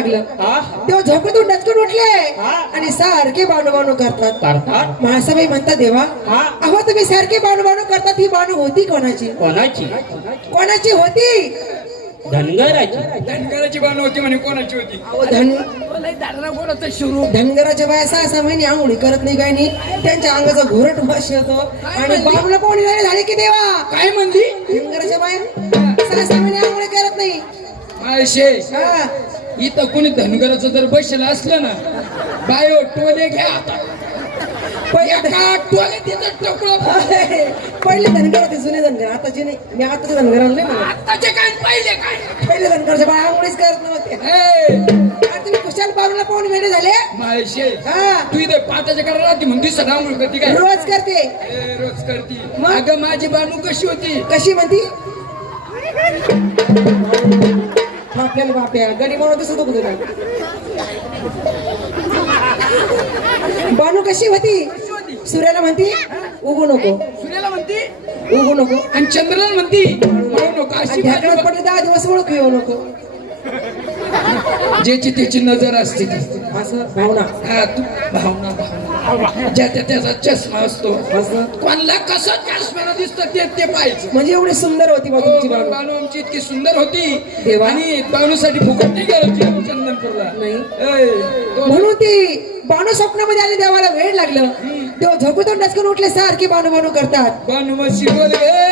लागलं. तेव्हा झोपेतून डचकून उठले. आणि सारखे बाणू बाणू करतात. करतात. महासाबाई म्हणतात देवा हा. अहो तुम्ही सारखे बाणू बाणू करतात ही बाणू होती कोणाची? कोणाची? कोणाची होती? धनगराची. धनगराची बाण होती म्हणे कोणाची होती? अहो धन सुरू धनगराच्या बाया सहा सहा महिने आंघोळी करत नाही काही नाही. त्यांच्या अंगाचा घोरट वास येतो आणि बाबूला पाहुणे झाले झाले की देवा. काय म्हणली? धनगराच्या बाया सहा सहा महिने आंघोळी करत नाही. हा. इथं कोणी धनगराचं जर बसलं असलं ना बायो टोले घ्या आता. पहिले एका टोले तिथं टोकळं पहिले धनगर होते जुने धनगर. आताचे नाही मी आताचे धनगर आणले मला आताचे काय पहिले काय? पहिले धनगरच्या आंघोळीच करत नव्हते. ए, आणि तुम्ही कुशाल बाबूला पाहुणे भेटे झाले? माळशे हा. तू इथे पाटाच्या कडे राहते म्हणून दिसत आंघोळ करते काय? रोज करते. ए, रोज करती. मग? अगं माझी बानू कशी होती? कशी म्हणती? आपल्याला बाप्या गडी म्हणून दिसत होतो बानू कशी होती? सूर्याला म्हणती उगू नको. सूर्याला म्हणती उगू नको. आणि चंद्राला म्हणती म्हणू नको. पडले दहा दिवस ओळख येऊ नको. ज्याची त्याची नजर असते असं भावना. हा तू भावना भावना. ज्याच्या त्याचा चष्मा असतो. असं? कोणाला कसं चष्म्यानं दिसतं ते ते पाहिजे म्हणजे एवढी सुंदर होती बा हो, तुमची मग बानू बानू आमची इतकी सुंदर होती. देवा. आणि बानूसाठी फुकट नाही चंदनपूरला. नाही. ए, तो- म्हणून ती बाणू स्वप्नामध्ये आली देवाला वेळ लागलं. तेव्हा झोपेतून डचकून उठले सारखे बाणू बाणू करतात. बानू शिकवले बानू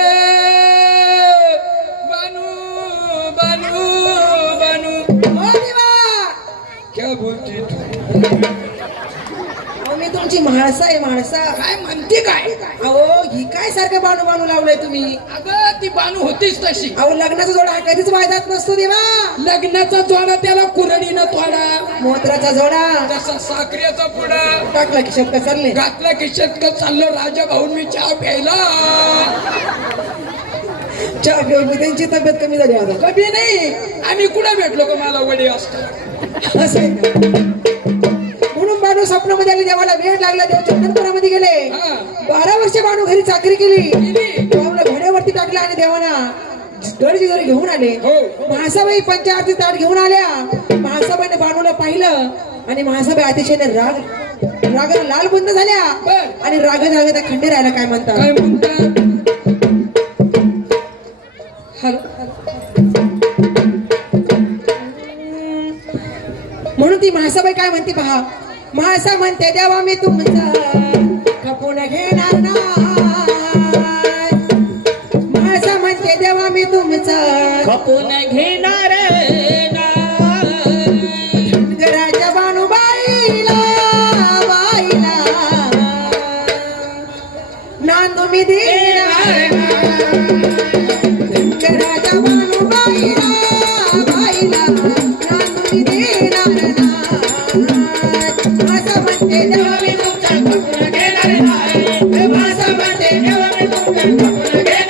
म्हाळसा आहे म्हाळसा काय म्हणते काय? अहो ही काय सारखं बाणू बाणू लावलंय तुम्ही? अगं ती बानू होतीच तशी. अहो लग्नाचा जोडा हा कधीच वायदात नसतो देवा. लग्नाचा जोडा त्याला कुरडीनं तोडा. मोत्राचा जोडा. तसा साखरेचा पुडा. टाकला की शब्द चालले. घातला का चाललो. राजा भाऊन मी चहा प्यायला. चहा पिऊन त्यांची तब्येत कमी झाली आता. कधी नाही. आम्ही कुठे भेटलो का मला वडे असतो असं स्वप्नामध्ये आले देवाला वेळ लागला देव चंदनपुरामध्ये गेले. बारा वर्ष बाणू घरी चाकरी केली. देवाला घोड्यावरती टाकलं आणि देवाना गडची घरी घेऊन आले हो. महासाबाई पंचारती ताट घेऊन आल्या महासाबाईने बाणूला पाहिलं आणि महासाबाई अतिशय राग रागाला लाल बुंद झाल्या. आणि राग राग त्या खंडे राहायला काय म्हणतात काय म्हणता हॅलो म्हणून ती महासाबाई काय म्हणते पहा महासा म्हणते देवा मी तुमचा खपून घेणार नाही. महासा म्हणते देवा मी तुमचा खपून घेणार घराच्या बाणूबाईला बाईला नांदू मी देणार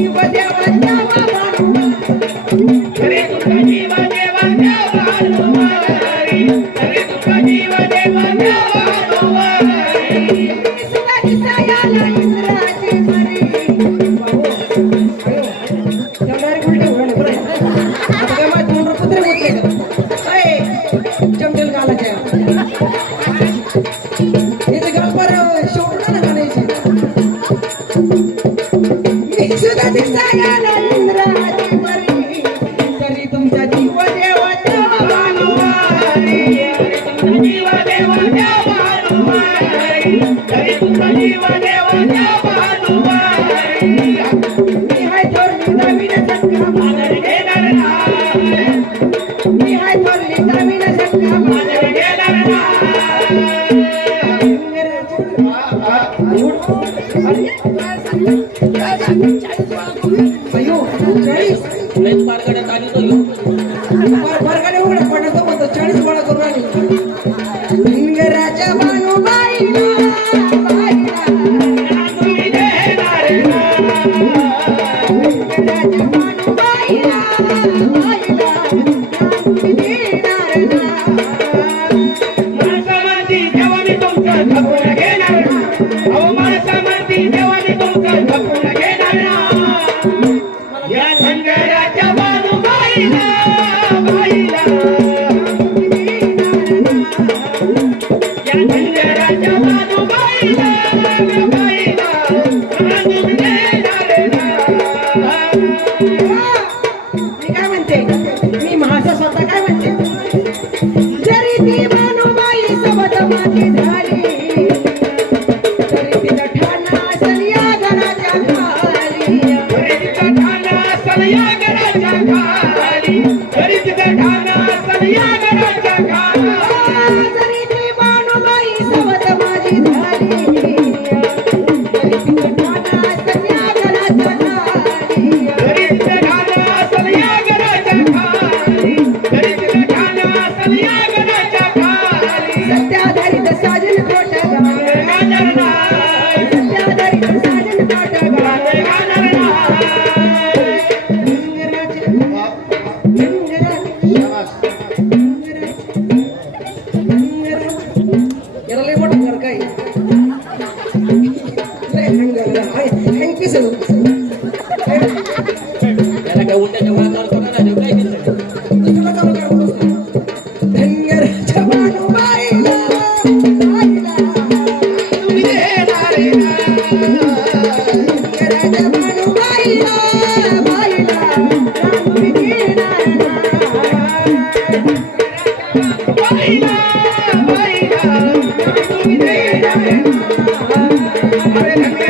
ಶಿವ ದೇವ ಯಾವ ಮಾಡು you. जरी Amém.